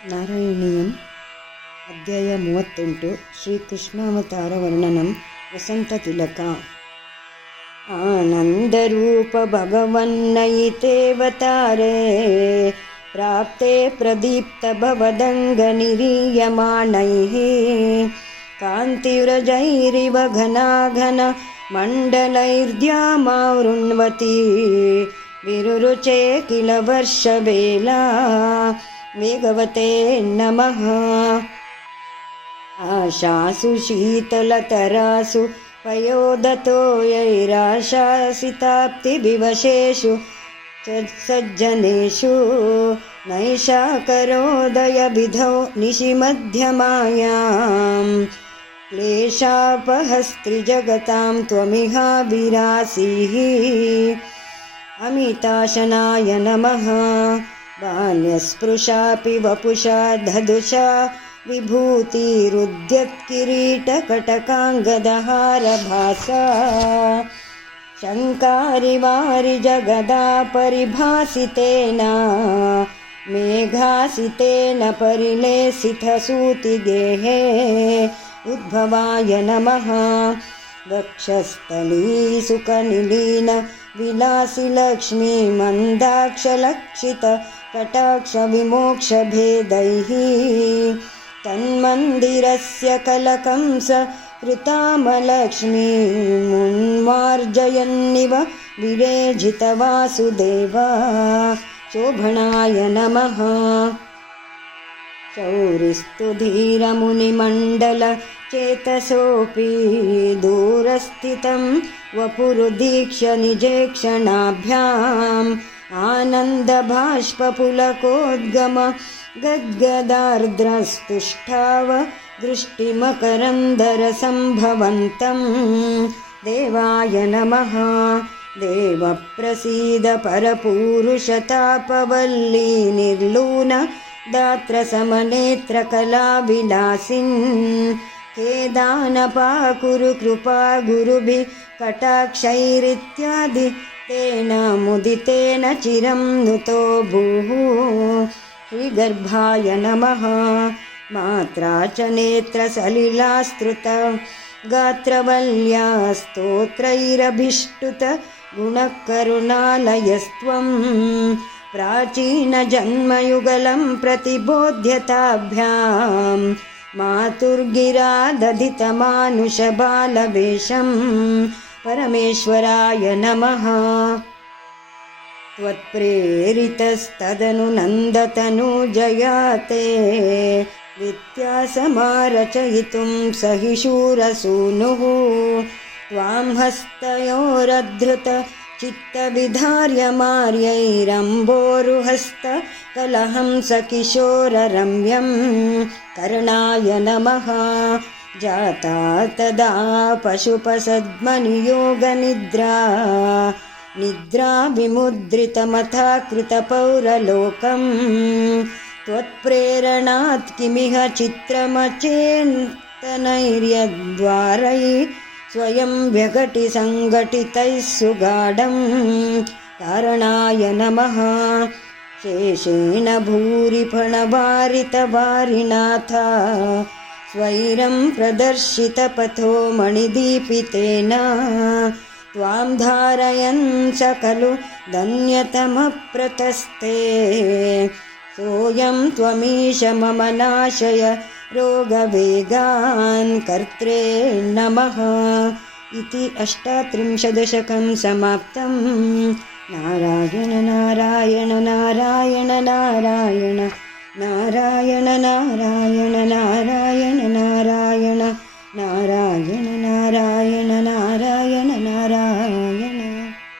ನಾರಾಯಣೀಯಂ ಅಧ್ಯಾಯ 38 ಶ್ರೀಕೃಷ್ಣಾವತಾರ ವರ್ಣನಂ ವಸಂತ ತಿಲಕ ಆನಂದರೂಪ ಭಗವನ್ನಯಿತೇವತಾರೆ ಪ್ರಾಪ್ತೆ ಪ್ರದೀಪ್ತ ಭವದಂಗ ನಿರೀಯಮಾಣೈಃ ಕಾಂತಿವ್ರಜೈರಿವ ಘನಾಘನ ಮಂಡಲೈರ್ದ್ಯಾಮಾವೃಣ್ವತಿ ವಿರುರುಚೆ ಕಿಲ ವರ್ಷಬೇಲಾ ಮೇಘವತೆ ನಮಃ ಆಶಾಸು ಶೀತಲತರಾಸು ಪಯೋದತೋಯೈರಾಶಾಸಿತಾಪ್ತಿವಿವಶೇಷು ಸಜ್ಜನೇಷು ನೈಷಾಕರೋದಯವಿಧೌ ನಿಶಿಮಧ್ಯಮಾಯಾಂ ಕ್ಲೇಶಾಪಹಸ್ತ್ರಿಜಗತಾಂ ತ್ವಮಿಹಾಭಿರಾಸೀಃ ಅಮಿತಾಶನಾಯ ನಮಃ ಬಾಲ್ಯಸ್ಪೃಶಾಪಿ ವಪುಷಾ ದಧುಷಾ ವಿಭೂತಿರುದ್ಯತ್ಕಿರೀಟಕಟಕಾಂಗದಹಾರಭಾಸಾ ಶಂಕಾರಿವಾರಿ ಜಗದಾ ಪರಿಭಾಸಿತೇನ ಮೇಘಾಸಿತೇನ ಪರಿಲೇಸಿತಸೂತಿಗೇಹೇ ಉದ್ಭವಾಯ ನಮಃ ವಕ್ಷಸ್ಥಲೀ ಸುಖನಿಲೀನ ವಿಲಾಸಿ ಲಕ್ಷ್ಮೀ ಮಂದಾಕ್ಷಲಕ್ಷಿತ ಕಟಾಕ್ಷ ವಿಮೋಕ್ಷ ಭೇದೈಃ ತನ್ಮಂದಿರಸ್ಯ ಕಲಕಂಸ ಕೃತಾಮಲಕ್ಷ್ಮೀ ಮುನ್ಮಾರ್ಜಯನ್ನಿವ ವಿರೇಜಿತ ವಾಸುದೇವ ಶೋಭಣಾಯ ನಮಃ ಶೌರಿಸ್ತು ಧೀರಮುನಿಮಂಡಲ ಚೇತಸೋಪಿ ದೂರಸ್ಥಿತಂ ವಪುರುದೀಕ್ಷ್ಯ ನಿಜೇಕ್ಷಣಾಭ್ಯಾಂ ಆನಂದಭಾಷ್ಪಪುಲಕೋದ್ಗಮ ಗದ್ಗದಾರ್ದ್ರಸ್ತುಷ್ಟಾವ ದೃಷ್ಟಿಮಕರಂದರಸಂಭವಂತಂ ದೇವಾಯ ನಮಃ ದೇವಪ್ರಸೀದ ಪರಪೂರುಷತಾಪವಲ್ಲೀ ನಿರ್ಲೂನ ದಾತ್ರ ಸಮನೇತ್ರ ಕಲಾವಿಲಾಸಿನ್ ಖೇದಾನಪಾಕುರು ಕೃಪಾ ಗುರುಭಿ ಕಟಾಕ್ಷೈರಿತ್ಯಾದಿ ತೇನ ಮುದಿತೇನ ಚಿರಂ ನುತೋ ಭೂಃ ಶ್ರೀಗರ್ಭಾಯ ನಮಃ ಮಾತ್ರಾ ಚ ನೇತ್ರ ಸಲಿಲಾಸ್ತೃತ ಗಾತ್ರವಲ್ಯಾ ಸ್ತೋತ್ರೈರಭಿಷ್ಟುತ ಗುಣಕರುಣಾಲಯಸ್ತ್ವಂ ಪ್ರಾಚೀನ ಜನ್ಮಯುಗಲಂ ಪ್ರತಿಬೋಧ್ಯತಾಭ್ಯಾಂ ಮಾತುರ್ಗಿರಾ ದಧಿತ ಮಾನುಷ ಬಾಲವೇಷಂ ಪರಮೇಶ್ವರಾಯ ನಮಃ ತ್ವತ್ಪ್ರೇರಿತಸ್ತದನು ನಂದತನೂಜಯಾತೆ ವಿದ್ಯಾಸಮಾರಚಯಿತುಂ ಸಹಿ ಶೂರಸೂನುಃ ತ್ವಾಂ ಹಸ್ತಯೋರಧೃತ ಚಿತ್ತವಿಧಾರ್ಯಮಾರ್ಯೈರಂಬೋರುಹಸ್ತ ಕಲಹಂಸ ಕಿಶೋರರಮ್ಯಂ ಕರ್ಣಾಯ ನಮಃ ಜಾತಾ ತದಾ ಪಶುಪಸದ್ಮನಿಯೋಗನಿದ್ರಾ ನಿದ್ರಾ ವಿಮುದ್ರಿತಮಥಾ ಕೃತಪೌರಲೋಕಂ ತ್ವತ್ಪ್ರೇರಣಾತ್ ಕಿಮಿಹ ಚಿತ್ರಮಚೇತನೈರ್ಯದ್ವಾರೈ ಸ್ವಯಂ ವ್ಯಘಟಿ ಸಂಘಟಿತೈಃ ಸುಗಾಢಂ ಕಾರಣಾಯ ನಮಃ ಶೇಷೇಣ ಭೂರಿ ಫಣಭಾರಿತವಾರಿನಾಥ ಸ್ವೈರಂ ಪ್ರದರ್ಶಿತ ಪಥೋ ಮಣಿದೀಪಿತೇನ ತ್ವಾಂ ಧಾರಯನ್ ಸಕಲು ಧನ್ಯತಮಪ್ರತಸ್ಥೆ ಸೋಯಂ ತ್ವಮೀಶ ಮಮ ನಾಶಯ ರೋಗವೇಗಾನ್ ಕರ್ತ್ರೇ ನಮಃ ಇತಿ 38 ದಶಕಂ ಸಮಾಪ್ತಂ. ನಾರಾಯಣ ನಾರಾಯಣ ನಾರಾಯಣ ನಾರಾಯಣ ನಾರಾಯಣ ನಾರಾಯಣ ನಾರಾಯಣ ನಾರಾಯಣ ನಾರಾಯಣ ನಾರಾಯಣ